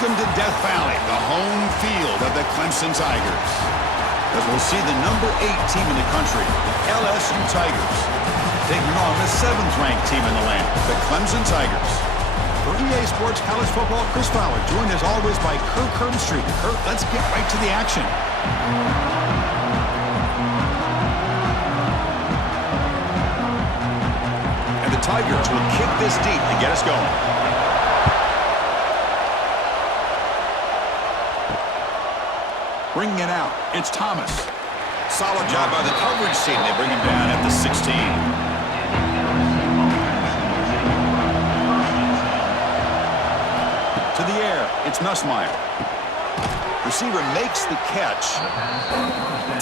Welcome to Death Valley, the home field of the Clemson Tigers. As we'll see the number 8 team in the country, the LSU Tigers, taking on the 7th-ranked team in the land, the Clemson Tigers. For EA Sports College Football, Chris Fowler, joined as always by Kirk Herbstreit. Kirk, let's get right to the action. And the Tigers will kick this deep to get us going. Bringing it out, it's Thomas. Solid job by the coverage team. They bring him down at the 16. To the air, it's Nussmeier. Receiver makes the catch.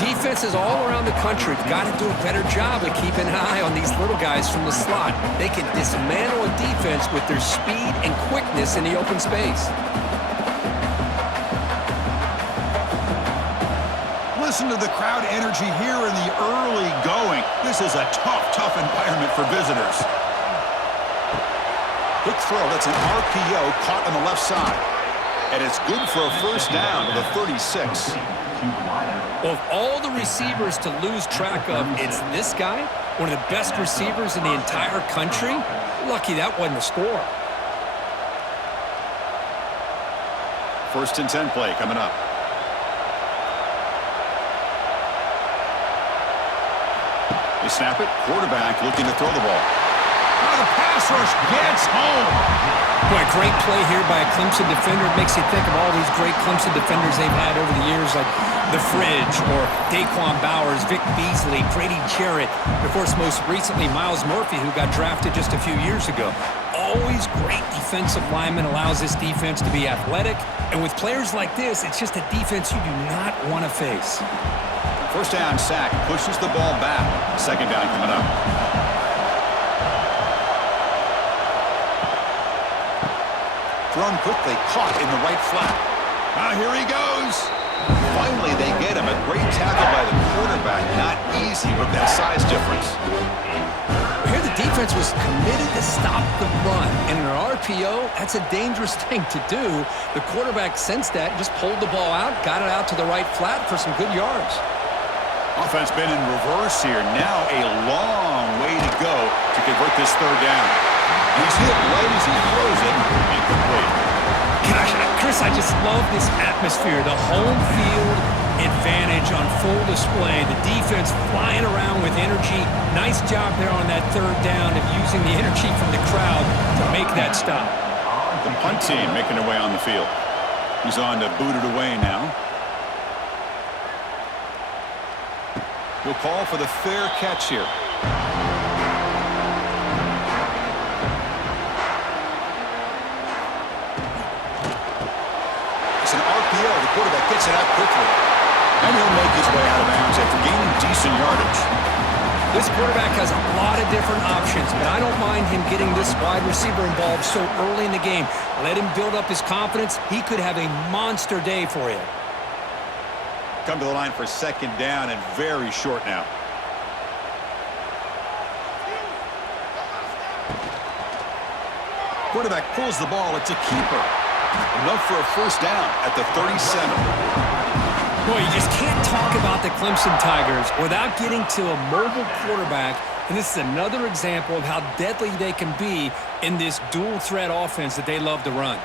Defenses all around the country have got to do a better job of keeping an eye on these little guys from the slot. They can dismantle a defense with their speed and quickness in the open space. Listen to the crowd energy here in the early going. This is a tough environment for visitors. Quick throw, that's an RPO caught on the left side. And it's good for a first down to the 36. Well, of all the receivers to lose track of, it's this guy, one of the best receivers in the entire country. Lucky that wasn't a score. 1st and 10 play coming up. They snap it. Quarterback looking to throw the ball. Oh, the pass rush gets home. Boy, great play here by a Clemson defender. It makes you think of all these great Clemson defenders they've had over the years, like The Fridge or Daquan Bowers, Vic Beasley, Grady Jarrett, and of course, most recently, Myles Murphy, who got drafted just a few years ago. Always great defensive lineman, allows this defense to be athletic. And with players like this, it's just a defense you do not want to face. First down sack, pushes the ball back. 2nd down coming up. Thrown quickly, caught in the right flat. Now here he goes. Finally, they get him. A great tackle by the quarterback. Not easy with that size difference. Here the defense was committed to stop the run. And in an RPO, that's a dangerous thing to do. The quarterback sensed that, just pulled the ball out, got it out to the right flat for some good yards. Offense been in reverse here. Now a long way to go to convert this 3rd down. He's hit right as he throws it. Incomplete. Gosh, Chris, I just love this atmosphere. The home field advantage on full display. The defense flying around with energy. Nice job there on that 3rd down of using the energy from the crowd to make that stop. The punt team making their way on the field. He's on to boot it away now. He'll call for the fair catch here. It's an RPO. The quarterback gets it out quickly. And he'll make his way out of bounds after gaining decent yardage. This quarterback has a lot of different options, but I don't mind him getting this wide receiver involved so early in the game. Let him build up his confidence. He could have a monster day for you. Come to the line for 2nd down and very short now. Quarterback pulls the ball. It's a keeper. Enough for a first down at the 37. Boy, you just can't talk about the Clemson Tigers without getting to a mobile quarterback. And this is another example of how deadly they can be in this dual-threat offense that they love to run.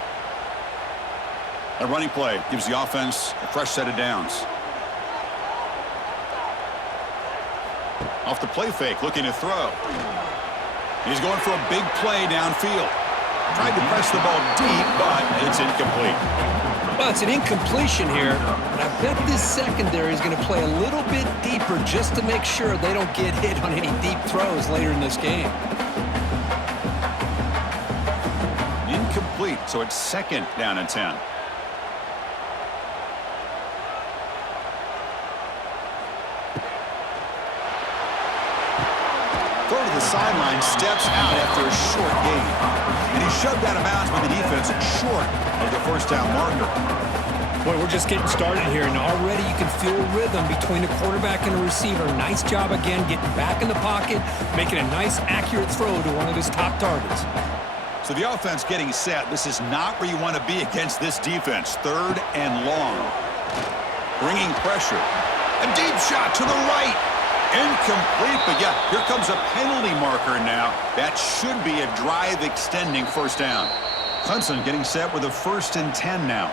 A running play gives the offense a fresh set of downs. Off the play fake, looking to throw. He's going for a big play downfield. Tried to press the ball deep, but it's incomplete. Well, it's an incompletion here, but I bet this secondary is going to play a little bit deeper just to make sure they don't get hit on any deep throws later in this game. Incomplete, so it's 2nd down and 10. Throw to the sideline, steps out after a short gain. And he's shoved out of bounds by the defense short of the first down marker. Boy, we're just getting started here, and already you can feel a rhythm between a quarterback and a receiver. Nice job again getting back in the pocket, making a nice, accurate throw to one of his top targets. So the offense getting set. This is not where you want to be against this defense. 3rd and long. Bringing pressure. A deep shot to the right. Incomplete, but yeah, here comes a penalty marker now. That should be a drive extending 1st down. Clemson getting set with a 1st and 10 now.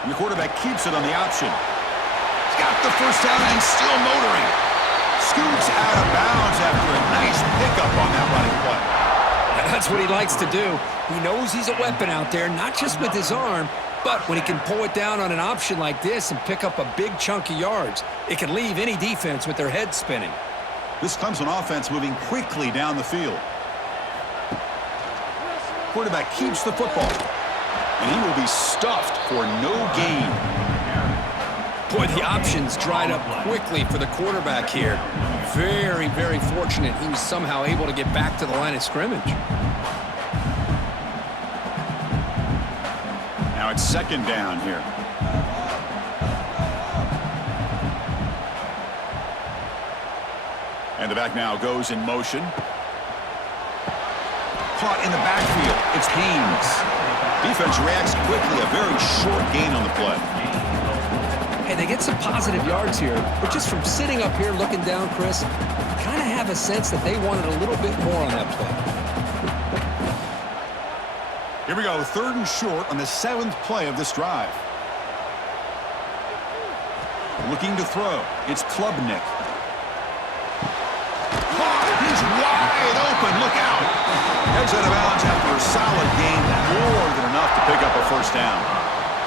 And the quarterback keeps it on the option. He's got the 1st down and still motoring. Scoots out of bounds after a nice pickup on that running play. That's what he likes to do. He knows he's a weapon out there, not just with his arm, but when he can pull it down on an option like this and pick up a big chunk of yards, it can leave any defense with their head spinning. This Clemson offense moving quickly down the field. Quarterback keeps the football, and he will be stuffed for no gain. Boy, the options dried up quickly for the quarterback here. Very, very fortunate he was somehow able to get back to the line of scrimmage. Now it's 2nd down here. And the back now goes in motion. Caught in the backfield. It's Haynes. Defense reacts quickly. A very short gain on the play. Hey, they get some positive yards here, but just from sitting up here looking down, Chris, you kind of have a sense that they wanted a little bit more on that play. Here we go, 3rd and short on the 7th play of this drive. Looking to throw. It's Klubnik. He's wide open. Look out. Heads out of bounds after a solid gain. More than enough to pick up a 1st down.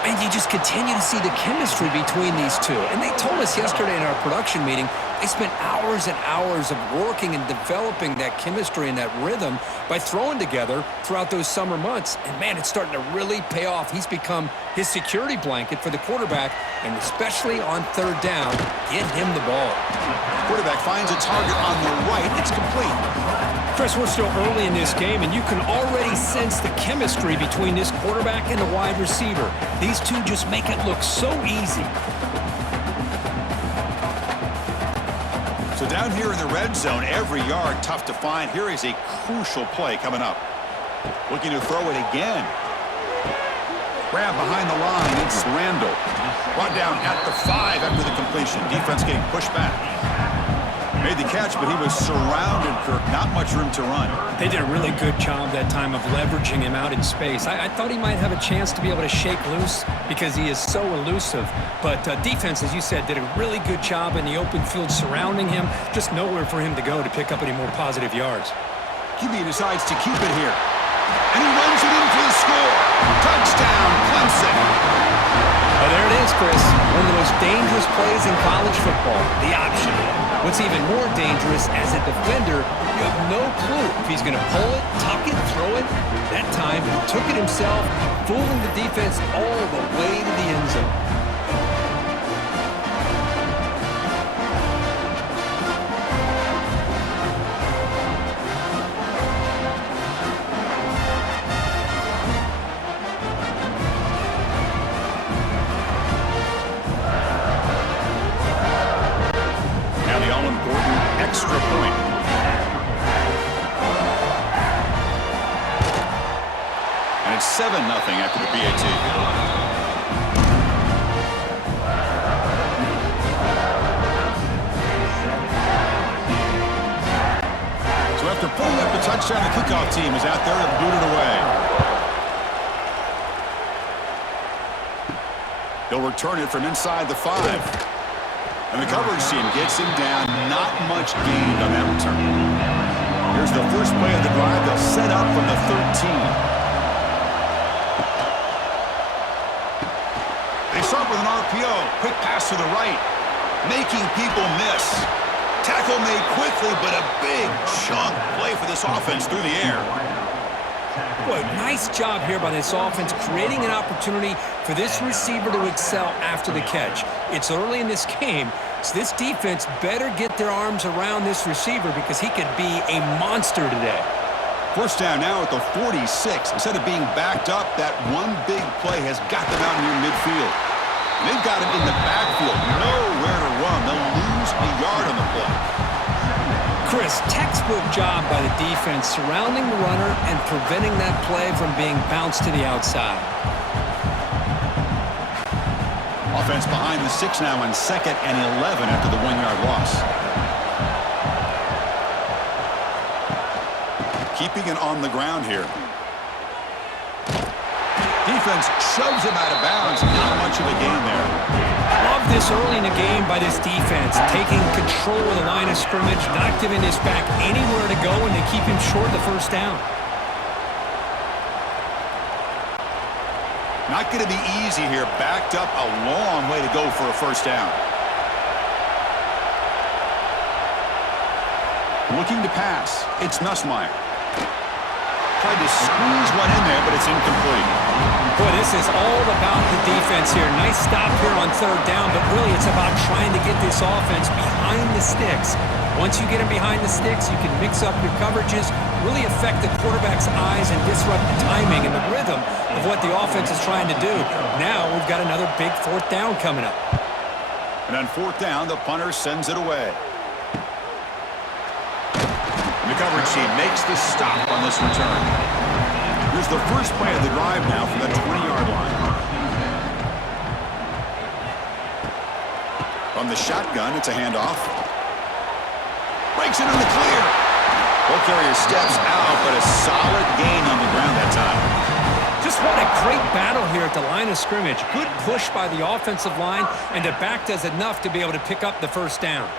And you just continue to see the chemistry between these two. And they told us yesterday in our production meeting, they spent hours and hours of working and developing that chemistry and that rhythm by throwing together throughout those summer months. And, man, it's starting to really pay off. He's become his security blanket for the quarterback, and especially on 3rd down, get him the ball. Quarterback finds a target on the right. It's complete. Chris, we're still early in this game, and you can already sense the chemistry between this quarterback and the wide receiver. These two just make it look so easy. So down here in the red zone, every yard tough to find. Here is a crucial play coming up. Looking to throw it again. Grab behind the line. It's Randall. Brought down at the 5 after the completion. Defense getting pushed back. Made the catch, but he was surrounded, Kirk. Not much room to run. They did a really good job that time of leveraging him out in space. I thought he might have a chance to be able to shake loose because he is so elusive. But defense, as you said, did a really good job in the open field surrounding him. Just nowhere for him to go to pick up any more positive yards. QB decides to keep it here. And he runs it in for the score. Touchdown, Clemson. Well, there it is, Chris. One of the most dangerous plays in college football, the option. What's even more dangerous, as a defender, you have no clue if he's going to pull it, tuck it, throw it. That time, he took it himself, fooling the defense all the way to the end zone. Extra point. And it's 7-0 after the PAT. So after pulling up the touchdown, the kickoff team is out there to boot it away. He'll return it from inside the 5. And the coverage team gets him down. Not much gained on that return. Here's the first play of the drive. They'll set up from the 13. They start with an RPO. Quick pass to the right. Making people miss. Tackle made quickly, but a big chunk play for this offense through the air. Boy, nice job here by this offense, creating an opportunity for this receiver to excel after the catch. It's early in this game, so this defense better get their arms around this receiver because he could be a monster today. First down now at the 46. Instead of being backed up, that one big play has got them out near midfield. And they've got him in the backfield, nowhere to run. They'll lose a yard on the play. Chris, textbook job by the defense surrounding the runner and preventing that play from being bounced to the outside. Offense behind the 6 now on 2nd and 11 after the 1-yard loss. Keeping it on the ground here. Defense shoves him out of bounds. Not much of a gain there. Love this early in the game by this defense, taking control of the line of scrimmage, not giving this back anywhere to go, and they keep him short of the first down. Not going to be easy here. Backed up a long way to go for a first down. Looking to pass. It's Nussmeier. Tried to squeeze one in there, but it's incomplete. Boy, this is all about the defense here. Nice stop here on 3rd down, but really it's about trying to get this offense behind the sticks. Once you get them behind the sticks, you can mix up your coverages, really affect the quarterback's eyes and disrupt the timing and the rhythm of what the offense is trying to do. Now we've got another big 4th down coming up. And on 4th down, the punter sends it away. The coverage team makes the stop on this return. Here's the first play of the drive now from the 20-yard line. From the shotgun, it's a handoff. Breaks it in the clear. Ball carrier steps out, but a solid gain on the ground that time. Just what a great battle here at the line of scrimmage. Good push by the offensive line, and the back does enough to be able to pick up the first down.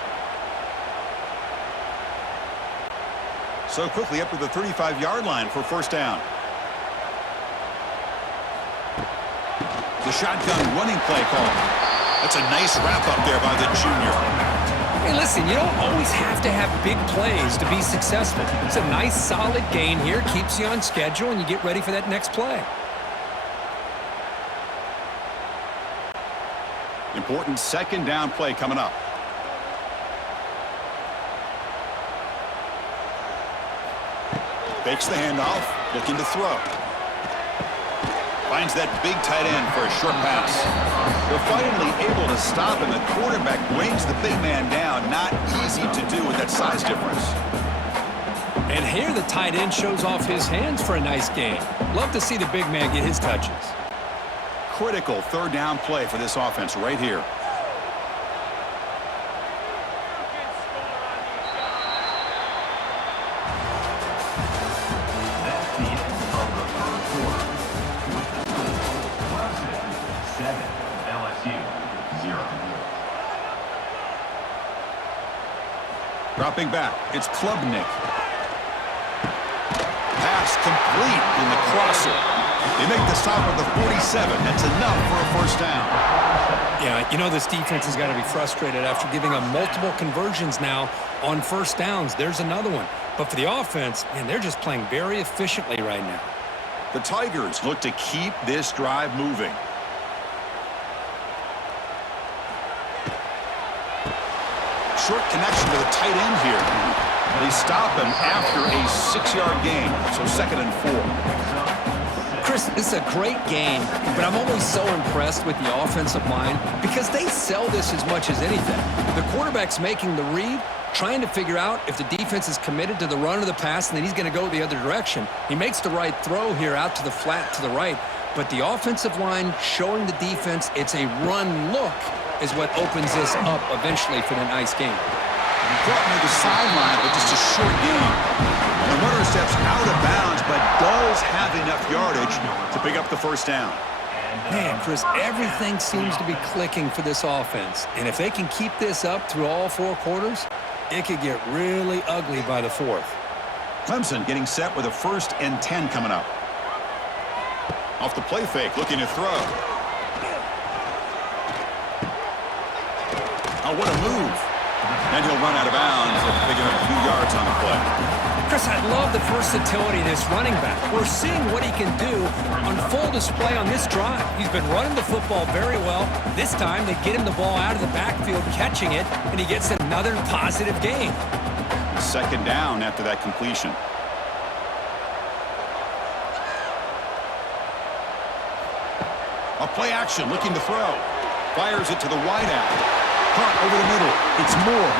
So quickly up to the 35-yard line for first down. The shotgun running play call. That's a nice wrap-up there by the junior. Hey, listen, you don't always have to have big plays to be successful. It's a nice, solid gain here. Keeps you on schedule, and you get ready for that next play. Important 2nd down play coming up. Fakes the handoff, looking to throw. Finds that big tight end for a short pass. They're finally able to stop, and the quarterback brings the big man down. Not easy to do with that size difference. And here the tight end shows off his hands for a nice gain. Love to see the big man get his touches. Critical 3rd down play for this offense right here. Dropping back, it's Klubnik. Pass complete in the crosser. They make the stop at the 47. That's enough for a first down. Yeah, you know this defense has got to be frustrated after giving them multiple conversions now on first downs. There's another one. But for the offense, man, they're just playing very efficiently right now. The Tigers look to keep this drive moving. Short connection to the tight end here. They stop him after a 6-yard gain, so 2nd and 4. Chris, this is a great game, but I'm always so impressed with the offensive line because they sell this as much as anything. The quarterback's making the read, trying to figure out if the defense is committed to the run or the pass, and then he's going to go the other direction. He makes the right throw here out to the flat to the right, but the offensive line showing the defense it's a run look is what opens this up eventually for the nice game. Brought near the sideline, but just a short gain. The runner steps out of bounds, but does have enough yardage to pick up the first down. Man, Chris, everything seems to be clicking for this offense. And if they can keep this up through all 4 quarters, it could get really ugly by the 4th. Clemson getting set with a 1st and 10 coming up. Off the play fake, looking to throw. Oh, what a move. And he'll run out of bounds after picking up a few yards on the play. Chris, I love the versatility of this running back. We're seeing what he can do on full display on this drive. He's been running the football very well. This time, they get him the ball out of the backfield, catching it, and he gets another positive gain. 2nd down after that completion. A play action, looking to throw. Fires it to the wideout. Caught over the middle. It's Moore.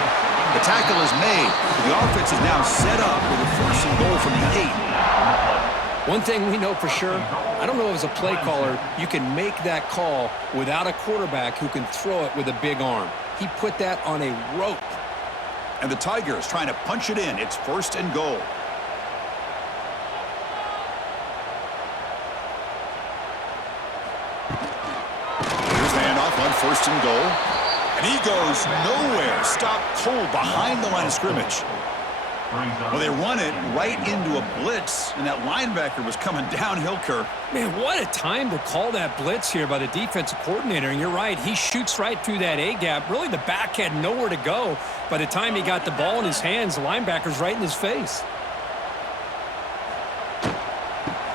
The tackle is made. The offense is now set up with a 1st and goal from the 8. One thing we know for sure, I don't know as a play caller, you can make that call without a quarterback who can throw it with a big arm. He put that on a rope. And the Tigers trying to punch it in. It's 1st and goal. Here's the handoff on 1st and goal. And he goes nowhere. Stopped cold behind the line of scrimmage. Well, they run it right into a blitz, and that linebacker was coming downhill, Kirk. Man, what a time to call that blitz here by the defensive coordinator. And you're right, he shoots right through that A-gap. Really, the back had nowhere to go. By the time he got the ball in his hands, the linebacker's right in his face.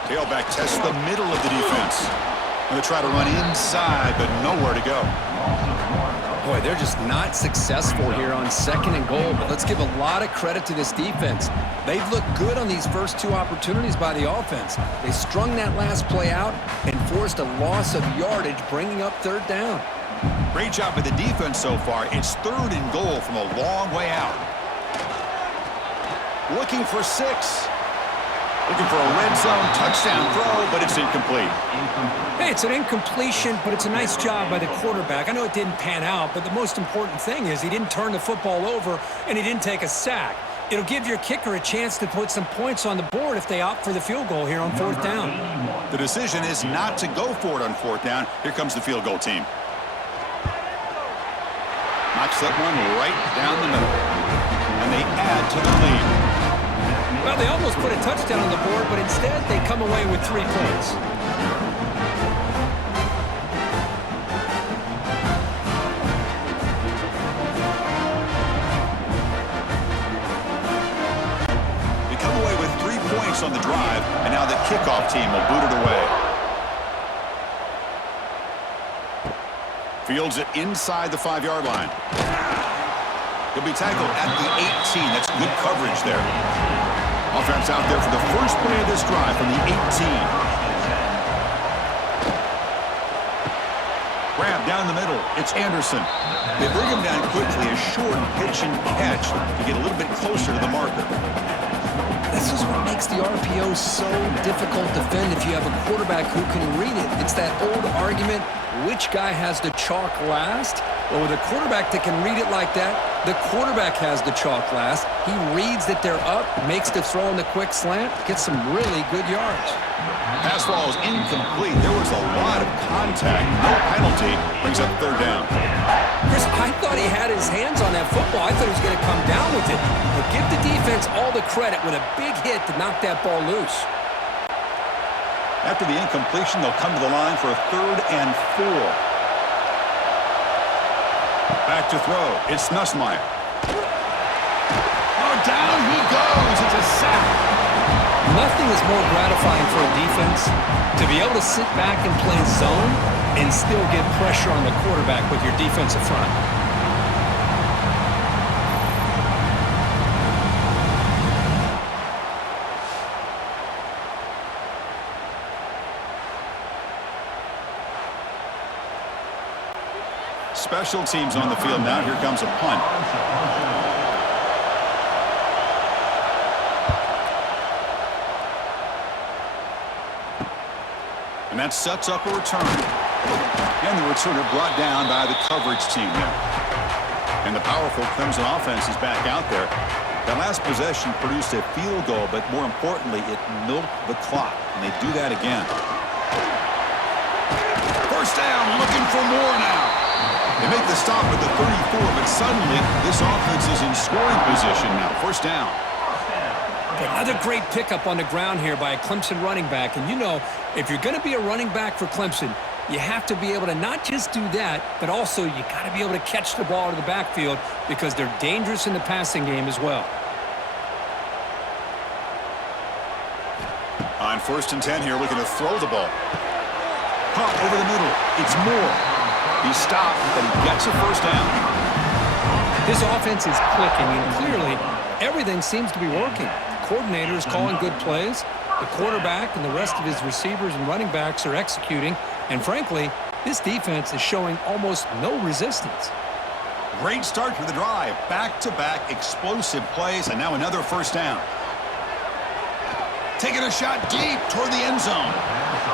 Tailback tests the middle of the defense. Going to try to run inside, but nowhere to go. Boy, they're just not successful here on 2nd and goal, but let's give a lot of credit to this defense. They've looked good on these first 2 opportunities by the offense. They strung that last play out and forced a loss of yardage, bringing up 3rd down. Great job by the defense so far. It's 3rd and goal from a long way out. Looking for 6. Looking for a red zone touchdown throw, but it's incomplete. Hey, it's an incompletion, but it's a nice job by the quarterback. I know it didn't pan out, but the most important thing is he didn't turn the football over and he didn't take a sack. It'll give your kicker a chance to put some points on the board if they opt for the field goal here on 4th down. The decision is not to go for it on 4th down. Here comes the field goal team. Knocks that one right down the middle. And they add to the lead. Well, they almost put a touchdown on the board, but instead they come away with 3 points. They come away with 3 points on the drive, and now the kickoff team will boot it away. Fields it inside the 5-yard line. He'll be tackled at the 18. That's good coverage there. Offense out there for the first play of this drive from the 18. Grab down the middle. It's Anderson. They bring him down quickly. A short pitch and catch to get a little bit closer to the marker. This is what makes the RPO so difficult to defend if you have a quarterback who can read it. It's that old argument, which guy has the chalk last? Well, with a quarterback that can read it like that, the quarterback has the chalk last. He reads that they're up, makes the throw in the quick slant, gets some really good yards. Pass ball is incomplete. There was a lot of contact. No penalty. Brings up 3rd down. Chris, I thought he had his hands on that football. I thought he was going to come down with it. But give the defense all the credit with a big hit to knock that ball loose. After the incompletion, they'll come to the line for a 3rd and 4. Back to throw. It's Nussmeier. Oh, down he goes. It's a sack. Nothing is more gratifying for a defense to be able to sit back and play zone and still get pressure on the quarterback with your defensive front. Special teams on the field now. Here comes a punt. And that sets up a return. And the returner brought down by the coverage team there. And the powerful Clemson offense is back out there. That last possession produced a field goal, but more importantly, it milked the clock. And they do that again. First down, looking for more now. They make the stop at the 34, but suddenly this offense is in scoring position now. 1st down. Another great pickup on the ground here by a Clemson running back. And you know, if you're going to be a running back for Clemson, you have to be able to not just do that, but also you got to be able to catch the ball to the backfield because they're dangerous in the passing game as well. On 1st and 10 here, looking to throw the ball. Pump over the middle. It's Moore. He stopped, but he gets a 1st down. His offense is clicking, and clearly everything seems to be working. The coordinator is calling good plays. The quarterback and the rest of his receivers and running backs are executing. And frankly, this defense is showing almost no resistance. Great start to the drive. Back-to-back explosive plays, and now another first down. Taking a shot deep toward the end zone.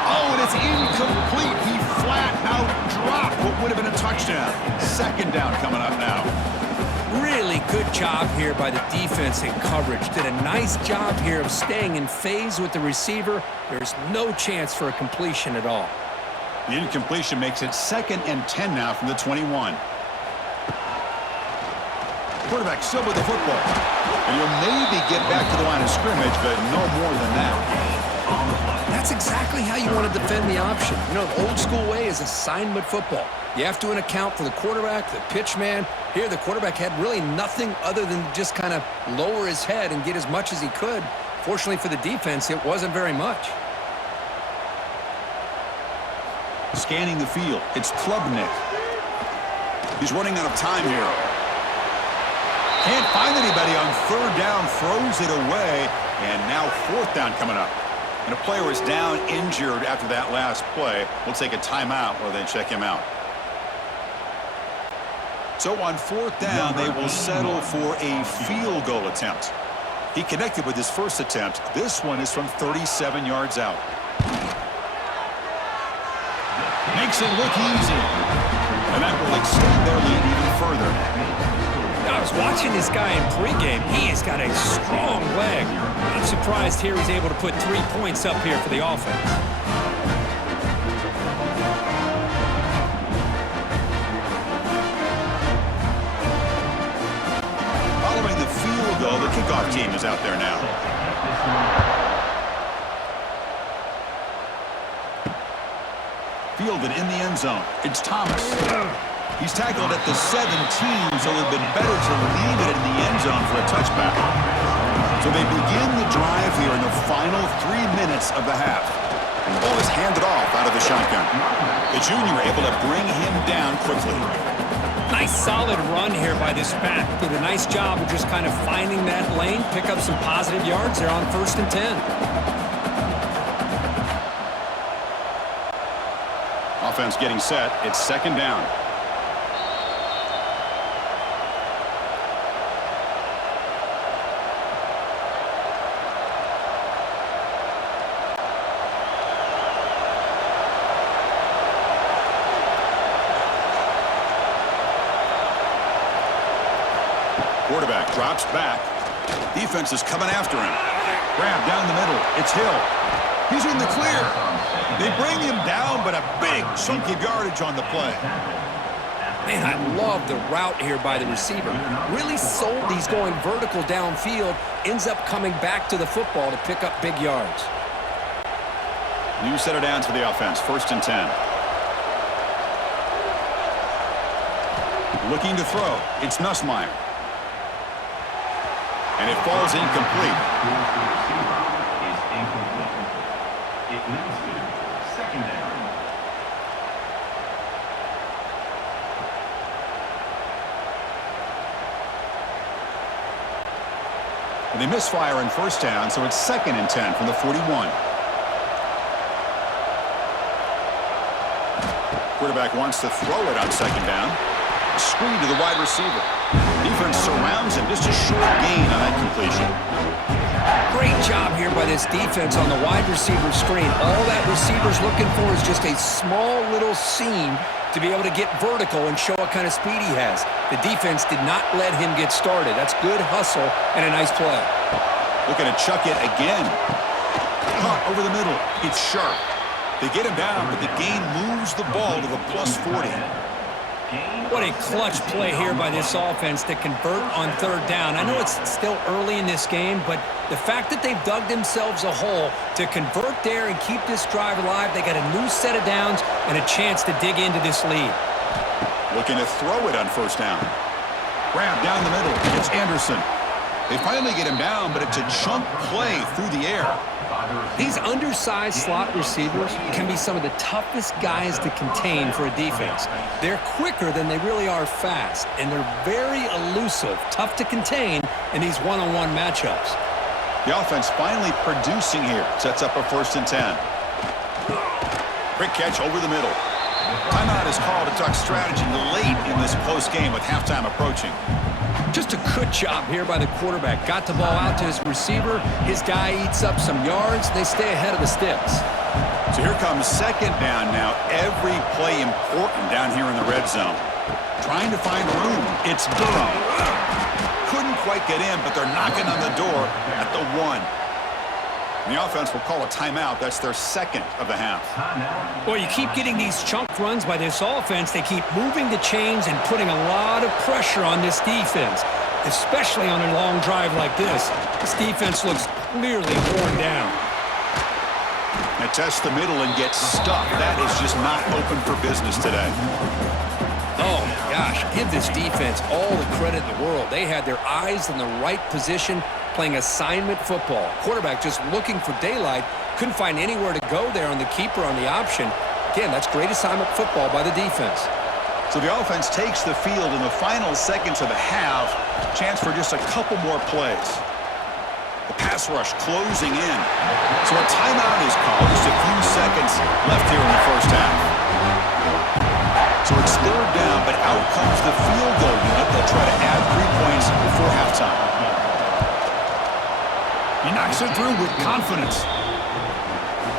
Oh, and it's incomplete. He flat out dropped what would have been a touchdown. Second down coming up now. Really good job here by the defense in coverage. Did a nice job here of staying in phase with the receiver. There's no chance for a completion at all. The incompletion makes it 2nd and 10 now from the 21. Quarterback still with the football. And he'll maybe get back to the line of scrimmage, but no more than that. That's exactly how you want to defend the option. You know, the old school way is assignment football. You have to account for the quarterback, the pitch man. Here, the quarterback had really nothing other than just kind of lower his head and get as much as he could. Fortunately for the defense, it wasn't very much. Scanning the field, it's Klubnik. He's running out of time here. Can't find anybody on 3rd down, throws it away, and now 4th down coming up. And a player is down injured after that last play. We'll take a timeout or then check him out. So on 4th down, they will settle for a field goal attempt. He connected with his first attempt. This one is from 37 yards out. Makes it look easy. And that will extend their lead even further. I was watching this guy in pregame. He has got a strong leg. I'm surprised here he's able to put 3 points up here for the offense. Following the field goal, the kickoff team is out there now. Fielded in the end zone. It's Thomas. He's tackled at the 17, so it would have been better to leave it in the end zone for a touchback. So they begin the drive here in the final 3 minutes of the half. And the ball is handed off out of the shotgun. The junior able to bring him down quickly. Nice solid run here by this back. Did a nice job of just kind of finding that lane, pick up some positive yards there on 1st and 10. Offense getting set. It's 2nd down. Quarterback drops back. Defense is coming after him. Grab down the middle. It's Hill. He's in the clear. They bring him down, but a big chunk of yardage on the play. Man, I love the route here by the receiver. Really sold these going vertical downfield. Ends up coming back to the football to pick up big yards. New set of downs for the offense. 1st and 10. Looking to throw. It's Nussmeier. And it falls incomplete. It moves to 2nd down. And they misfire on 1st down, so it's 2nd and 10 from the 41. Quarterback wants to throw it on 2nd down. Screen to the wide receiver. Defense surrounds him. Just a short gain on that completion. Great job here by this defense on the wide receiver screen. All that receiver's looking for is just a small little seam to be able to get vertical and show what kind of speed he has. The defense did not let him get started. That's good hustle and a nice play. Looking to chuck it again. Caught over the middle. It's sharp. They get him down, but the gain moves the ball to the plus 40. What a clutch play here by this offense to convert on 3rd down. I know it's still early in this game, but the fact that they've dug themselves a hole to convert there and keep this drive alive, they got a new set of downs and a chance to dig into this lead. Looking to throw it on 1st down. Grab down the middle. It's Anderson. They finally get him down, but it's a chunk play through the air. These undersized slot receivers can be some of the toughest guys to contain for a defense. They're quicker than they really are fast, and they're very elusive, tough to contain in these one-on-one matchups. The offense finally producing here. Sets up a 1st and 10. Quick catch over the middle. Timeout is called to talk strategy late in this postgame with halftime approaching. Just a good job here by the quarterback. Got the ball out to his receiver. His guy eats up some yards. They stay ahead of the sticks. So here comes second down now. Every play important down here in the red zone. Trying to find room. It's Durham. Couldn't quite get in, but they're knocking on the door at the 1. And the offense will call a timeout. That's their second of the half. Well, you keep getting these chunk runs by this offense. They keep moving the chains and putting a lot of pressure on this defense, especially on a long drive like this. This defense looks clearly worn down. They test the middle and get stuck. That is just not open for business today. Oh, gosh, give this defense all the credit in the world. They had their eyes in the right position, playing assignment football. Quarterback just looking for daylight. Couldn't find anywhere to go there on the keeper on the option. Again, that's great assignment football by the defense. So the offense takes the field in the final seconds of the half. Chance for just a couple more plays. The pass rush closing in. So a timeout is called. Just a few seconds left here in the first half. So it's third down, but out comes the field goal unit. They'll try to add 3 points before halftime. He knocks it through with confidence.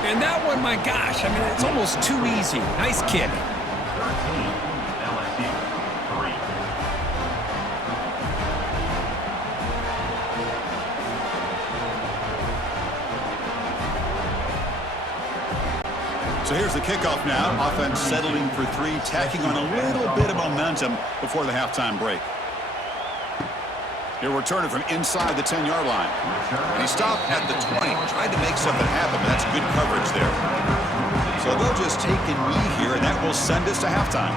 And that one, my gosh, I mean, it's almost too easy. Nice kick. 13, LSU 3. So here's the kickoff now. Offense settling for 3, tacking on a little bit of momentum before the halftime break. He'll return it from inside the 10-yard line. And he stopped at the 20. Tried to make something happen, but that's good coverage there. So they'll just take a knee here, and that will send us to halftime.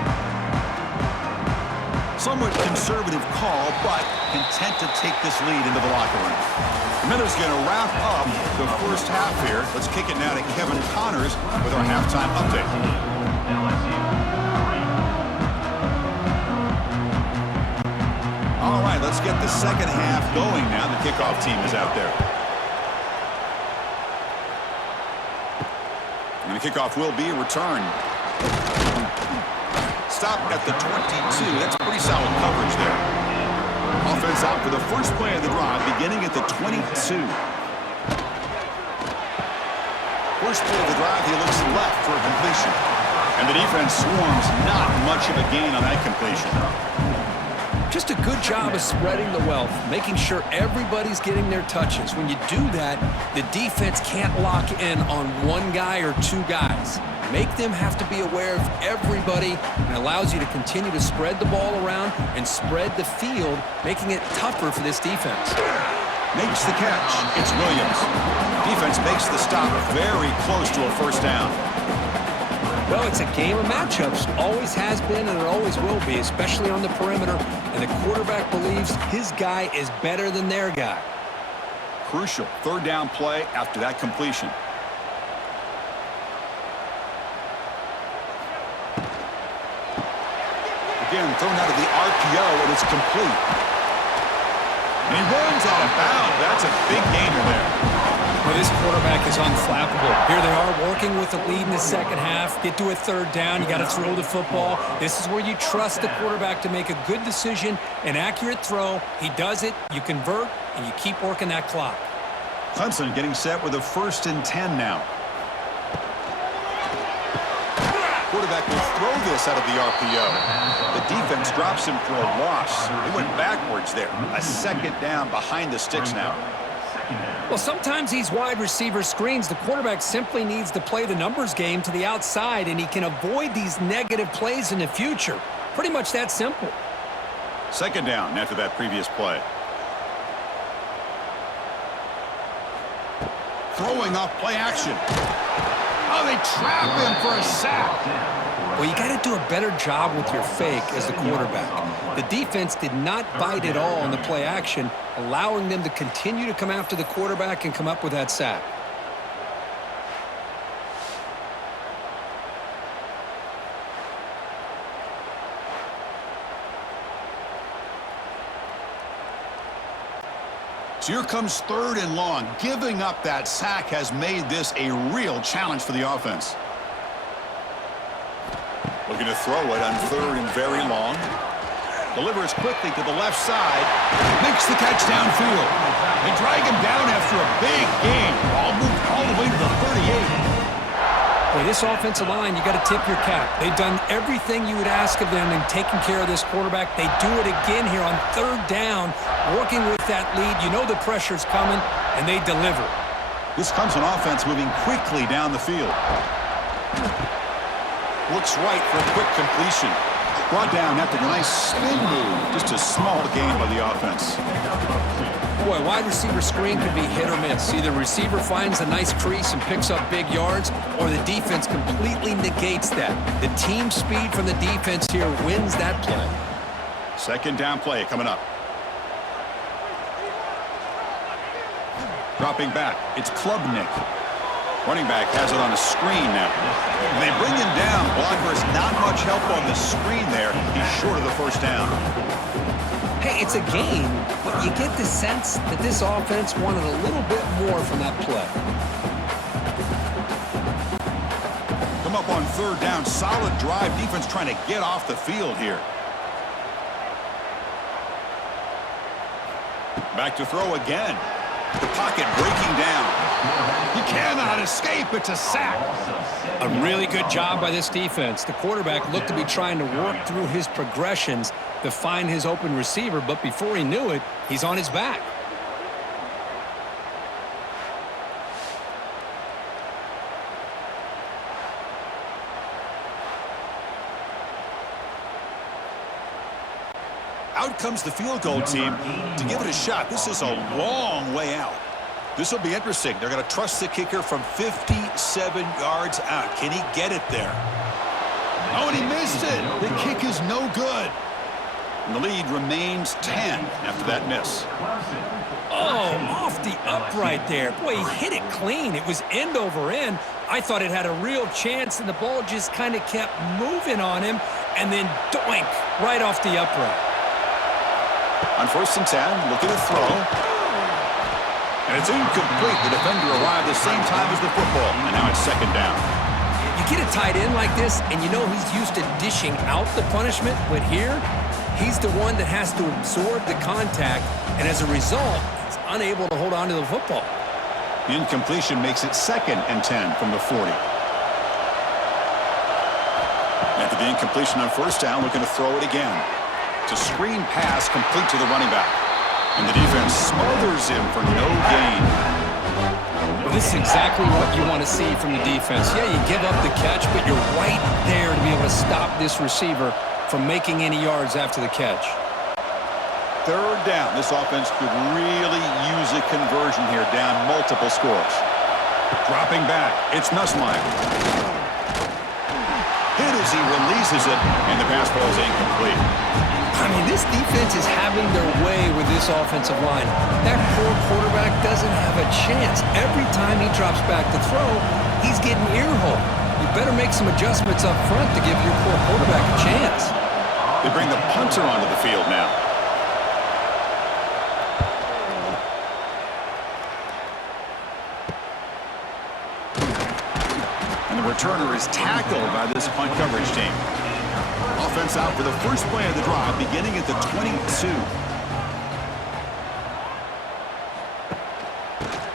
Somewhat conservative call, but content to take this lead into the locker room. The Miller's going to wrap up the first half here. Let's kick it now to Kevin Connors with our halftime update. All right, let's get the second half going now. The kickoff team is out there. And the kickoff will be returned. Stop at the 22. That's pretty solid coverage there. Offense out for the first play of the drive, beginning at the 22. First play of the drive, he looks left for a completion. And the defense swarms, not much of a gain on that completion. Just a good job of spreading the wealth, making sure everybody's getting their touches. When you do that, the defense can't lock in on one guy or two guys. Make them have to be aware of everybody, and allows you to continue to spread the ball around and spread the field, making it tougher for this defense. Makes the catch. It's Williams. Defense makes the stop very close to a first down. Well, it's a game of matchups. Always has been and it always will be, especially on the perimeter. And the quarterback believes his guy is better than their guy. Crucial third down play after that completion. Again, thrown out of the RPO, and it's complete. And he runs out of bounds. That's a big gainer there. Well, this quarterback is unflappable. Here they are working with the lead in the second half. Get to a third down. You got to throw the football. This is where you trust the quarterback to make a good decision, an accurate throw. He does it, you convert, and you keep working that clock. Clemson getting set with a 1st and 10 now. Quarterback will throw this out of the RPO. The defense drops him for a loss. He went backwards there. A second down behind the sticks now. Well, sometimes these wide receiver screens, the quarterback simply needs to play the numbers game to the outside, and he can avoid these negative plays in the future. Pretty much that simple. Second down after that previous play. Throwing off play action. Oh, they trap him for a sack. Well, you got to do a better job with your fake as the quarterback. The defense did not bite at all on the play action, allowing them to continue to come after the quarterback and come up with that sack. So here comes 3rd and long. Giving up that sack has made this a real challenge for the offense. Looking to throw it on third and very long. Delivers quickly to the left side. Makes the catch downfield. They drag him down after a big gain. Ball moved all the way to the 38. Boy, this offensive line, you got to tip your cap. They've done everything you would ask of them in taking care of this quarterback. They do it again here on third down, working with that lead. You know the pressure's coming, and they deliver. This Clemson offense moving quickly down the field. Looks right for a quick completion. Brought down after the nice spin move. Just a small gain by the offense. Boy, wide receiver screen could be hit or miss. Either receiver finds a nice crease and picks up big yards, or the defense completely negates that. The team speed from the defense here wins that play. Second down play coming up. Dropping back, it's Klubnik. Running back has it on a screen now. They bring him down. Blockers not much help on the screen there. He's short of the first down. Hey, it's a game, but you get the sense that this offense wanted a little bit more from that play. Come up on third down. Solid drive. Defense trying to get off the field here. Back to throw again. The pocket breaking down. He cannot escape. It's a sack. A really good job by this defense. The quarterback looked to be trying to work through his progressions to find his open receiver, but before he knew it, he's on his back. Out comes the field goal team to give it a shot. This is a long way out. This will be interesting. They're going to trust the kicker from 57 yards out. Can he get it there? Oh, and he missed it. The kick is no good. And the lead remains 10 after that miss. Oh, off the upright there. Boy, he hit it clean. It was end over end. I thought it had a real chance, and the ball just kind of kept moving on him, and then doink, right off the upright. On first and 10, looking to throw. And it's incomplete. The defender arrived the same time as the football, and now it's second down. You get a tight end like this, and you know he's used to dishing out the punishment, but here, he's the one that has to absorb the contact, and as a result, he's unable to hold on to the football. The incompletion makes it second and 10 from the 40. After the incompletion on first down, looking to throw it again. It's a screen pass complete to the running back. And the defense smothers him for no gain. Well, this is exactly what you want to see from the defense. Yeah, you give up the catch, but you're right there to be able to stop this receiver from making any yards after the catch. Third down. This offense could really use a conversion here, down multiple scores. Dropping back. It's Nussmeier. Hit as he releases it, and the pass ball is incomplete. I mean, this defense is having their way with this offensive line. That poor quarterback doesn't have a chance. Every time he drops back to throw, he's getting ear-hole. You better make some adjustments up front to give your poor quarterback a chance. They bring the punter onto the field now. And the returner is tackled by this punt coverage team. Offense out for the first play of the drive, beginning at the 22.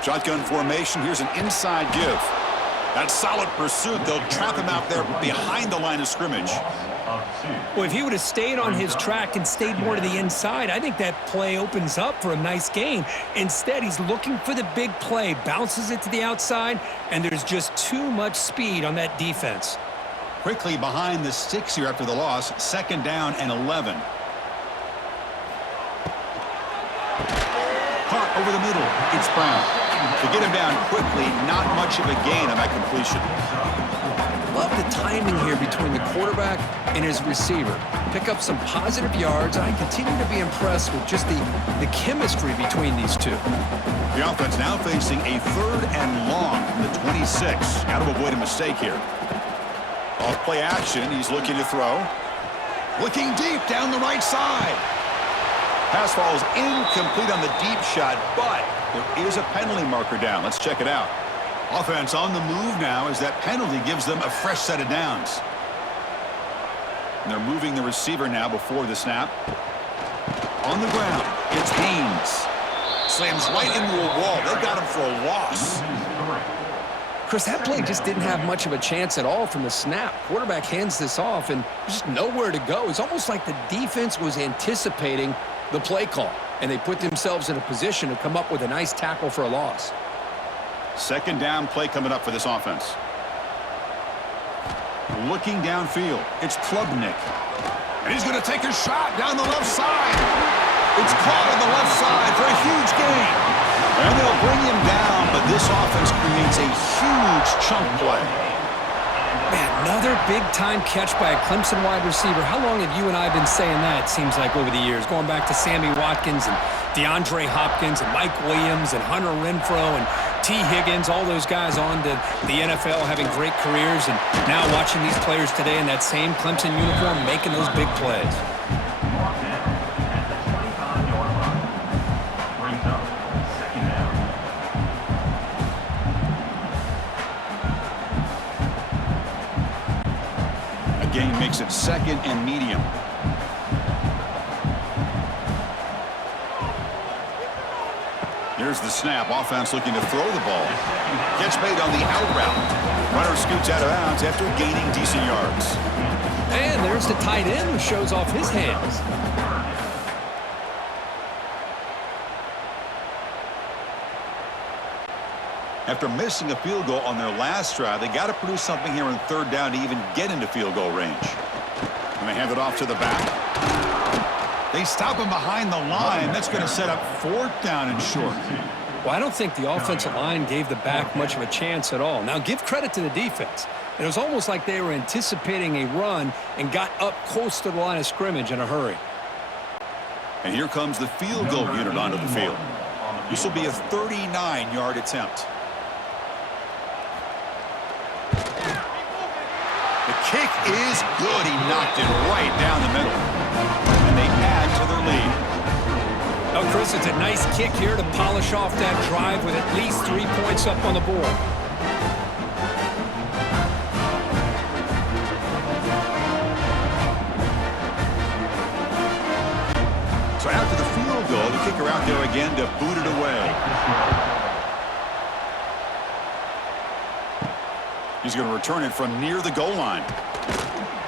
Shotgun formation. Here's an inside give. That's solid pursuit. They'll trap him out there behind the line of scrimmage. Well, if he would have stayed on his track and stayed more to the inside, I think that play opens up for a nice gain. Instead, he's looking for the big play, bounces it to the outside, and there's just too much speed on that defense. Quickly behind the sticks here after the loss. Second down and 11. Caught over the middle. It's Brown. To get him down quickly, not much of a gain on that completion. Love the timing here between the quarterback and his receiver. Pick up some positive yards. I continue to be impressed with just the chemistry between these two. The offense now facing a third and long from the 26. Got to avoid a mistake here. Off play action, he's looking to throw. Looking deep down the right side. Pass falls incomplete on the deep shot, but there is a penalty marker down. Let's check it out. Offense on the move now as that penalty gives them a fresh set of downs. And they're moving the receiver now before the snap. On the ground, it's Haynes. Slams right into a wall. They got him for a loss. Chris, that play just didn't have much of a chance at all from the snap. Quarterback hands this off, and there's just nowhere to go. It's almost like the defense was anticipating the play call, and they put themselves in a position to come up with a nice tackle for a loss. Second down play coming up for this offense. Looking downfield, it's Klubnik. And he's going to take a shot down the left side. It's caught on the left side for a huge gain. And they'll bring him down, but this offense creates a huge chunk play. Man, another big-time catch by a Clemson wide receiver. How long have you and I been saying that, it seems like, over the years? Going back to Sammy Watkins and DeAndre Hopkins and Mike Williams and Hunter Renfrow and T. Higgins, all those guys on to the NFL having great careers, and now watching these players today in that same Clemson uniform making those big plays. Gain makes it second and medium. Here's the snap. Offense looking to throw the ball. Catch made on the out route. Runner scoots out of bounds after gaining decent yards. And there's the tight end who shows off his hands. After missing a field goal on their last drive, they got to produce something here on third down to even get into field goal range. And they hand it off to the back. They stop him behind the line. That's going to set up fourth down and short. Well, I don't think the offensive line gave the back much of a chance at all. Now, give credit to the defense. It was almost like they were anticipating a run and got up close to the line of scrimmage in a hurry. And here comes the field goal unit onto the field. This will be a 39-yard attempt. The kick is good. He knocked it right down the middle. And they add to their lead. Oh, Chris, it's a nice kick here to polish off that drive with at least 3 points up on the board. So after the field goal, the kicker out there again to boot it away. He's going to return it from near the goal line.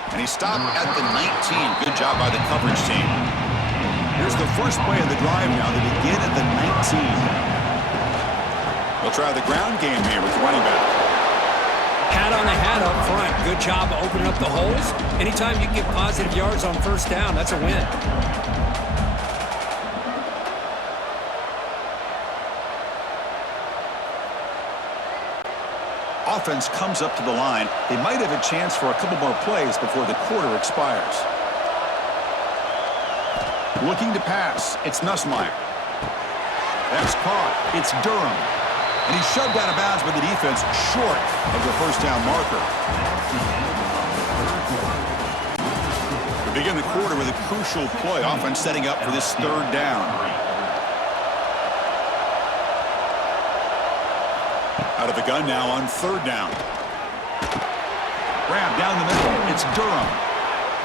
And he stopped at the 19. Good job by the coverage team. Here's the first play of the drive now. They begin at the 19. They'll try the ground game here with the running back. Hat on the hat up front. Good job of opening up the holes. Anytime you can get positive yards on first down, that's a win. Offense comes up to the line. They might have a chance for a couple more plays before the quarter expires. Looking to pass. It's Nussmeier. That's caught. It's Durham. And he's shoved out of bounds by the defense short of the first down marker. We begin the quarter with a crucial play. Offense setting up for this third down. Out of the gun now on third down. Grab down the middle. It's Durham.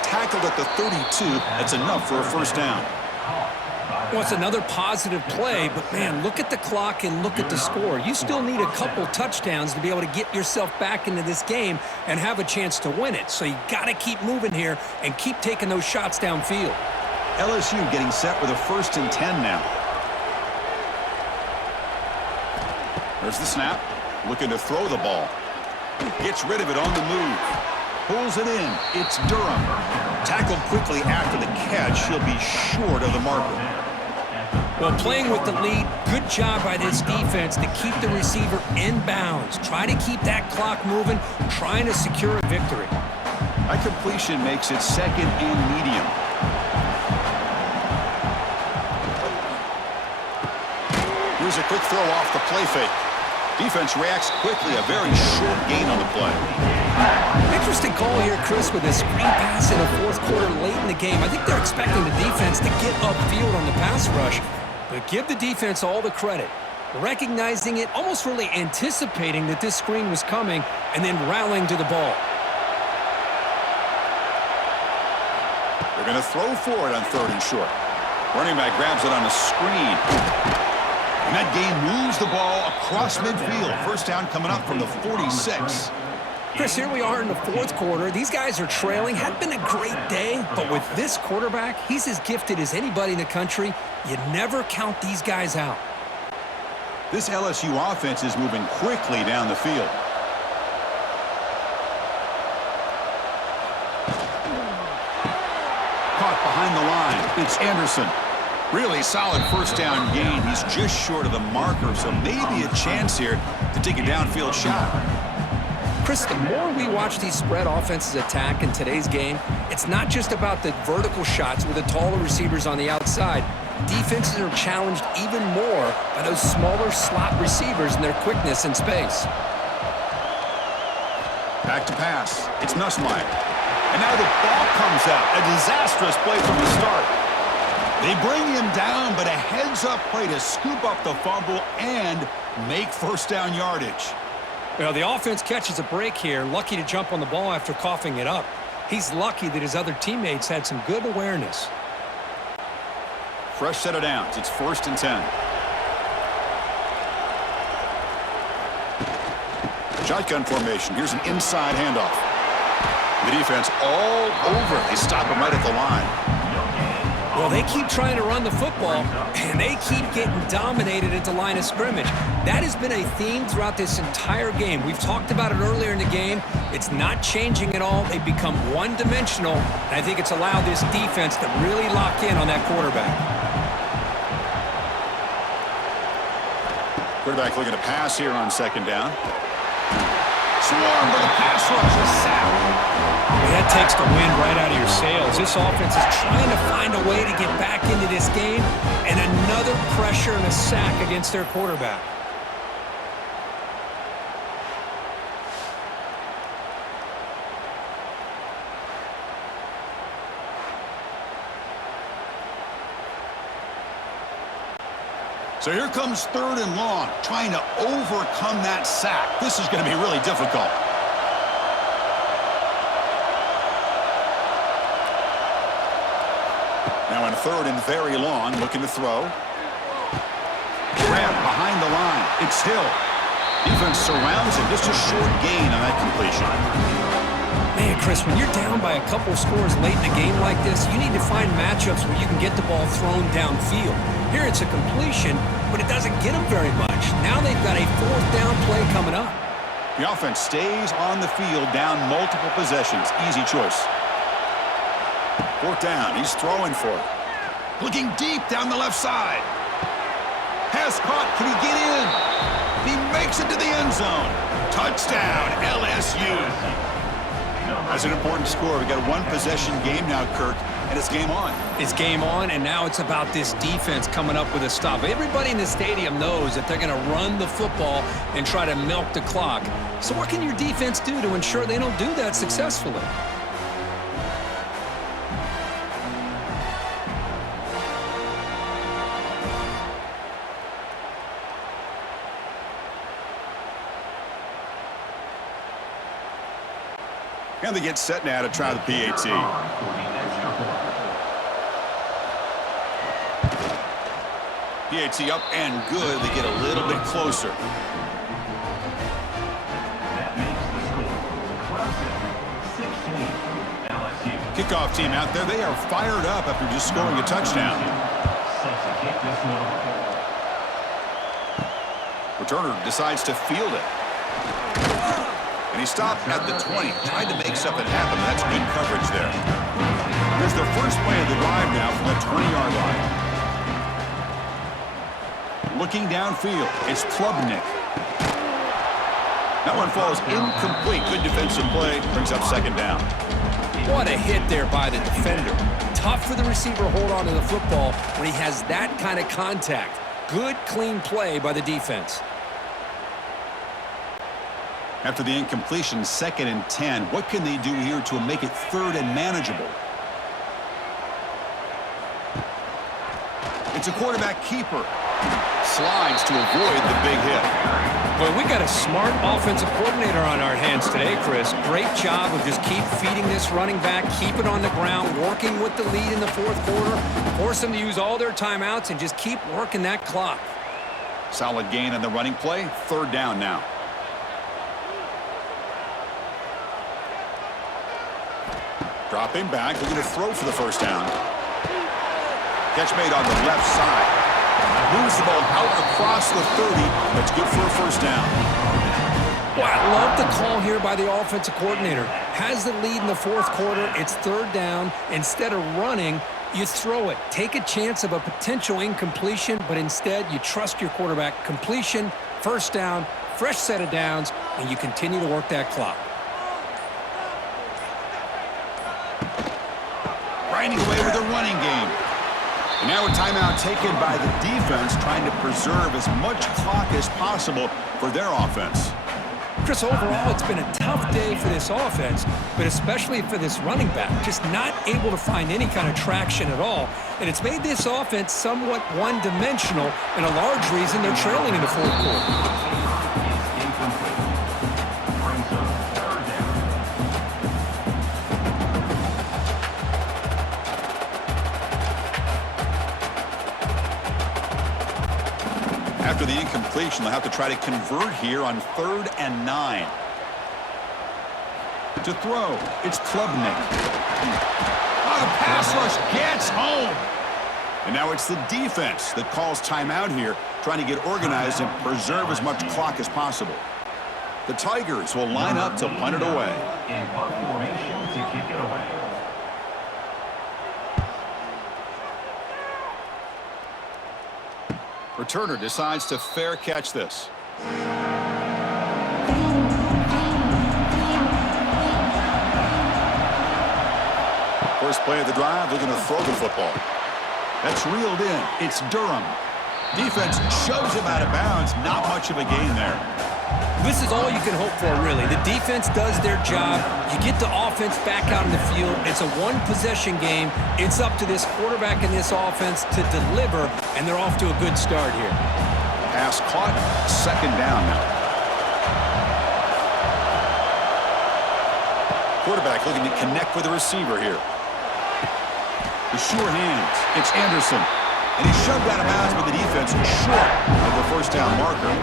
Tackled at the 32. That's enough for a first down. Well, it's another positive play, but, man, look at the clock and look at the score. You still need a couple touchdowns to be able to get yourself back into this game and have a chance to win it. So you got to keep moving here and keep taking those shots downfield. LSU getting set with a 1st and 10 now. There's the snap. Looking to throw the ball. Gets rid of it on the move. Pulls it in. It's Durham. Tackled quickly after the catch. He'll be short of the marker. Well, playing with the lead, good job by this defense to keep the receiver in bounds. Try to keep that clock moving, trying to secure a victory. That completion makes it second and medium. Here's a quick throw off the play fake. Defense reacts quickly, a very short gain on the play. Interesting call here, Chris, with a screen pass in the fourth quarter late in the game. I think they're expecting the defense to get upfield on the pass rush, but give the defense all the credit. Recognizing it, almost really anticipating that this screen was coming, and then rallying to the ball. going to throw for it on 3rd and short. Running back grabs it on a screen. And that game moves the ball across midfield. First down coming up from the 46. Chris, here we are in the 4th quarter. These guys are trailing. Had been a great day, but with this quarterback, he's as gifted as anybody in the country. You never count these guys out. This LSU offense is moving quickly down the field. Caught behind the line. It's Anderson. Really solid first down gain. He's just short of the marker, so maybe a chance here to take a downfield shot. Chris, the more we watch these spread offenses attack in today's game, it's not just about the vertical shots with the taller receivers on the outside. Defenses are challenged even more by those smaller slot receivers and their quickness in space. Back to pass. It's Nussmeier. And now the ball comes out. A disastrous play from the start. They bring him down, but a heads-up play to scoop up the fumble and make first down yardage. Well, the offense catches a break here, lucky to jump on the ball after coughing it up. He's lucky that his other teammates had some good awareness. Fresh set of downs. It's 1st and 10. Shotgun formation. Here's an inside handoff. The defense all over. They stop him right at the line. Well, they keep trying to run the football, and they keep getting dominated at the line of scrimmage. That has been a theme throughout this entire game. We've talked about it earlier in the game. It's not changing at all. They've become one-dimensional, and I think it's allowed this defense to really lock in on that quarterback. Quarterback looking to pass here on 2nd down. Swarm with a pass rush. A sack. Well, that takes the wind right out of your sails. This offense is trying to find a way to get back into this game, and another pressure and a sack against their quarterback. So here comes 3rd and long, trying to overcome that sack. This is going to be really difficult. Now in 3rd and very long, looking to throw. Grab behind the line. It's Hill. Defense surrounds him. Just a short gain on that completion. Man, Chris, when you're down by a couple scores late in a game like this, you need to find matchups where you can get the ball thrown downfield. Here it's a completion, but it doesn't get them very much. Now they've got a 4th down play coming up. The offense stays on the field, down multiple possessions. Easy choice. 4th down. He's throwing for it. Looking deep down the left side. Pass caught. Can he get in? He makes it to the end zone. Touchdown, LSU. That's an important score. We got a 1-possession game now, Kirk, and it's game on. It's game on, and now it's about this defense coming up with a stop. Everybody in the stadium knows that they're going to run the football and try to milk the clock. So what can your defense do to ensure they don't do that successfully? And they get set now to try the PAT. PAT up and good. They get a little bit closer. That makes the score Clemson 16, LSU. Kickoff team out there. They are fired up after just scoring a touchdown. Sets to kick this one. Returner decides to field it. And he stopped at the 20, tried to make something happen. That's good coverage there. Here's the first play of the drive now from the 20-yard line. Looking downfield, it's Klubnik. That one falls incomplete. Good defensive play, brings up 2nd down. What a hit there by the defender. Tough for the receiver to hold on to the football when he has that kind of contact. Good, clean play by the defense. After the incompletion, 2nd and 10. What can they do here to make it 3rd and manageable? It's a quarterback keeper. Slides to avoid the big hit. Well, we got a smart offensive coordinator on our hands today, Chris. Great job of just keep feeding this running back, keep it on the ground, working with the lead in the fourth quarter, force them to use all their timeouts, and just keep working that clock. Solid gain on the running play. 3rd down now. Dropping back, looking to throw for the 1st down. Catch made on the left side. Moves the ball out across the 30. That's good for a 1st down. Well, I love the call here by the offensive coordinator. Has the lead in the 4th quarter. It's 3rd down. Instead of running, you throw it. Take a chance of a potential incompletion, but instead you trust your quarterback. Completion, 1st down, fresh set of downs, and you continue to work that clock. Grinding away with a running game. And now a timeout taken by the defense, trying to preserve as much clock as possible for their offense. Chris, overall, it's been a tough day for this offense, but especially for this running back. Just not able to find any kind of traction at all. And it's made this offense somewhat one-dimensional, and a large reason they're trailing in the 4th quarter. After the incompletion, they'll have to try to convert here on 3rd and 9. To throw, it's Klubnik. Oh, the pass rush gets home. And now it's the defense that calls timeout here, trying to get organized and preserve as much clock as possible. The Tigers will line up to punt it away. In punt formation to kick it away. Returner decides to fair catch this. First play of the drive, looking to throw the football. That's reeled in. It's Durham. Defense shoves him out of bounds. Not much of a gain there. This is all you can hope for, really. The defense does their job. You get the offense back out in the field. It's a one-possession game. It's up to this quarterback and this offense to deliver, and they're off to a good start here. Pass caught. 2nd down now. Quarterback looking to connect with the receiver here. The sure hands. It's Anderson. And he's shoved out of bounds with the defense short of the 1st down marker.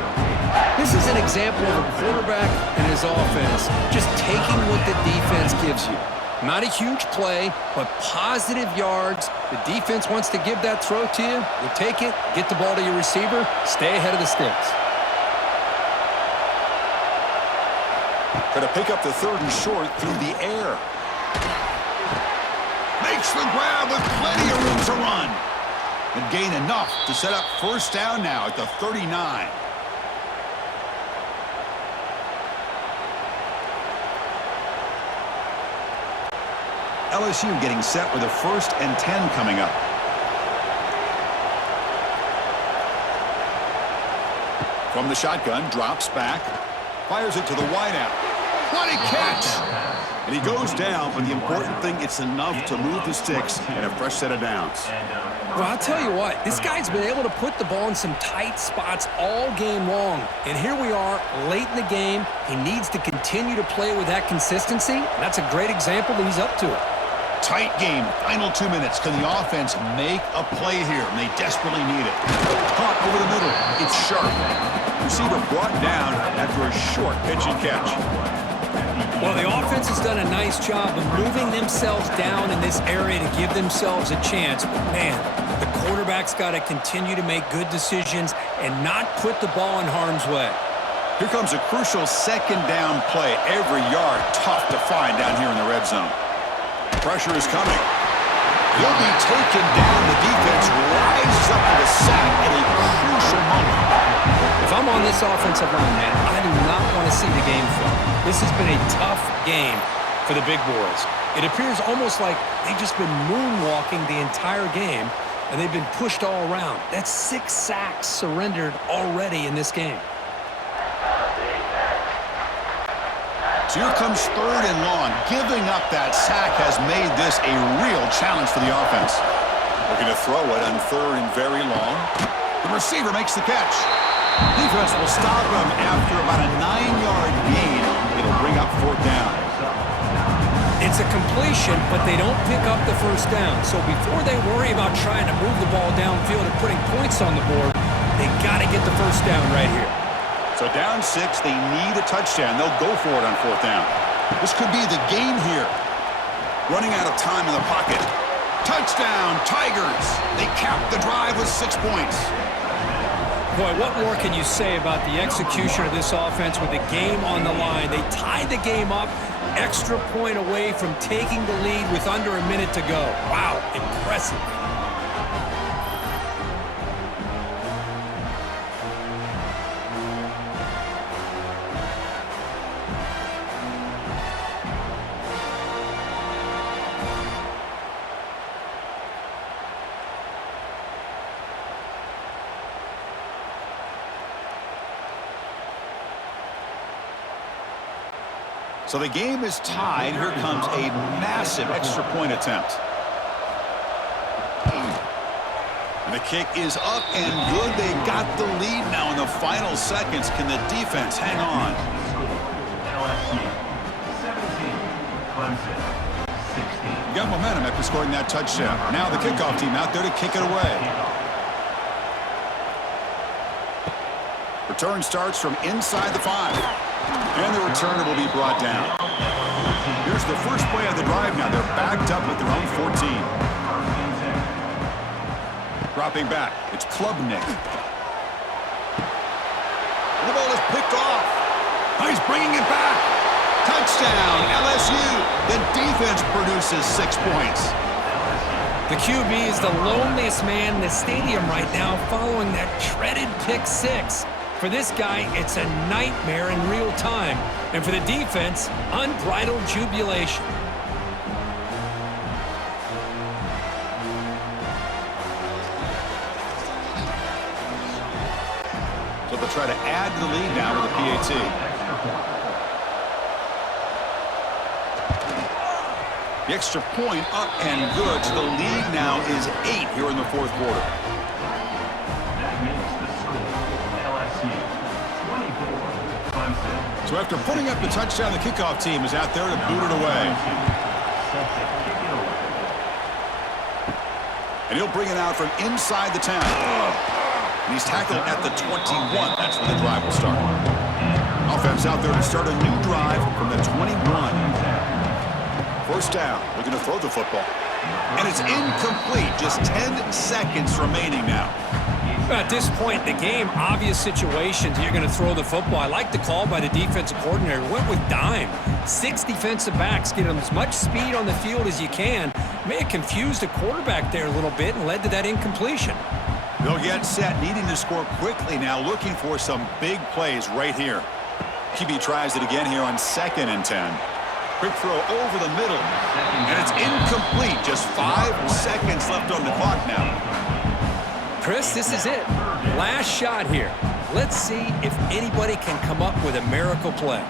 This is an example of a quarterback and his offense just taking what the defense gives you. Not a huge play, but positive yards. The defense wants to give that throw to you. You take it, get the ball to your receiver, stay ahead of the sticks. Going to pick up the 3rd and short through the air. Makes the grab with plenty of room to run. And gain enough to set up 1st down now at the 39. LSU getting set with a 1st and 10 coming up. From the shotgun, drops back, fires it to the wideout. What a catch! And he goes down, but the important thing, it's enough to move the sticks and a fresh set of downs. Well, I'll tell you what, this guy's been able to put the ball in some tight spots all game long. And here we are, late in the game. He needs to continue to play with that consistency. And that's a great example that he's up to it. Tight game, final 2 minutes. Can the offense make a play here? And they desperately need it. Caught over the middle. It's sharp. Receiver brought down after a short pitch and catch. Well, the offense has done a nice job of moving themselves down in this area to give themselves a chance. But, man, the quarterback's got to continue to make good decisions and not put the ball in harm's way. Here comes a crucial 2nd down play. Every yard tough to find down here in the red zone. Pressure is coming. He'll be taken down. The defense rises up with a sack at a crucial moment. If I'm on this offensive line, man, I do not want to see the game film. This has been a tough game for the big boys. It appears almost like they've just been moonwalking the entire game, and they've been pushed all around. That's 6 sacks surrendered already in this game. So here comes 3rd and long. Giving up that sack has made this a real challenge for the offense. Looking to throw it on 3rd and very long. The receiver makes the catch. Defense will stop him after about a 9-yard gain. It'll bring up 4th down. It's a completion, but they don't pick up the 1st down. So before they worry about trying to move the ball downfield and putting points on the board, they got to get the 1st down right here. So down 6, they need a touchdown. They'll go for it on 4th down. This could be the game here. Running out of time in the pocket. Touchdown, Tigers. They cap the drive with 6 points. Boy, what more can you say about the execution of this offense with the game on the line? They tied the game up, extra point away from taking the lead with under a minute to go. Wow, impressive. So the game is tied. Here comes a massive extra point attempt. And the kick is up and good. They got the lead now in the final seconds. Can the defense hang on? LSU 17, Clemson 16. Got momentum after scoring that touchdown. Now the kickoff team out there to kick it away. Return starts from inside the 5. And the returner will be brought down. Here's the first play of the drive now. They're backed up at their own 14. Dropping back. It's Klubnik. The ball is picked off. Oh, he's bringing it back. Touchdown, LSU. The defense produces 6 points. The QB is the loneliest man in the stadium right now following that dreaded pick 6. For this guy, it's a nightmare in real time. And for the defense, unbridled jubilation. So they'll try to add to the lead now with a PAT. The extra point up and good. So the lead now is 8 here in the 4th quarter. So after putting up the touchdown, the kickoff team is out there to boot it away. And he'll bring it out from inside the 10. And he's tackled at the 21. That's where the drive will start. Offense out there to start a new drive from the 21. 1st down. Looking to throw the football. And it's incomplete. Just 10 seconds remaining now. At this point in the game, obvious situations, you're going to throw the football. I like the call by the defensive coordinator. Went with dime. 6 defensive backs, get them as much speed on the field as you can. May have confused the quarterback there a little bit and led to that incompletion. They'll get set, needing to score quickly now, looking for some big plays right here. QB tries it again here on 2nd and 10. Quick throw over the middle. And it's incomplete. Just 5 seconds left on the clock now. Chris, this is it. Last shot here. Let's see if anybody can come up with a miracle play.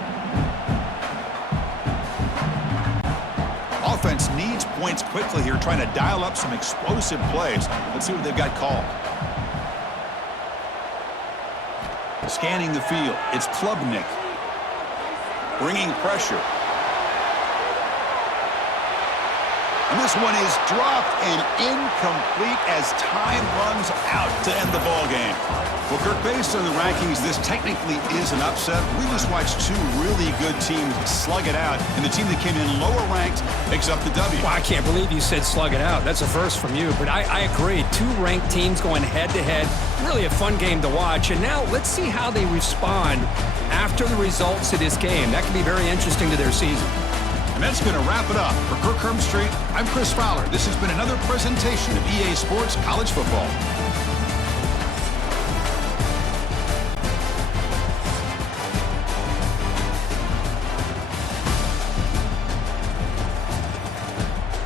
Offense needs points quickly here, trying to dial up some explosive plays. Let's see what they've got called. Scanning the field. It's Klubnik. Bringing pressure. And this one is dropped and incomplete as time runs out to end the ball game. Well, Kirk, based on the rankings, this technically is an upset. We just watched 2 really good teams slug it out, and the team that came in lower ranked picks up the W. Well, I can't believe you said slug it out. That's a first from you, but I agree. 2 ranked teams going head-to-head. Really a fun game to watch. And now let's see how they respond after the results of this game. That could be very interesting to their season. And that's going to wrap it up. For Kirk Street, I'm Chris Fowler. This has been another presentation of EA Sports College Football.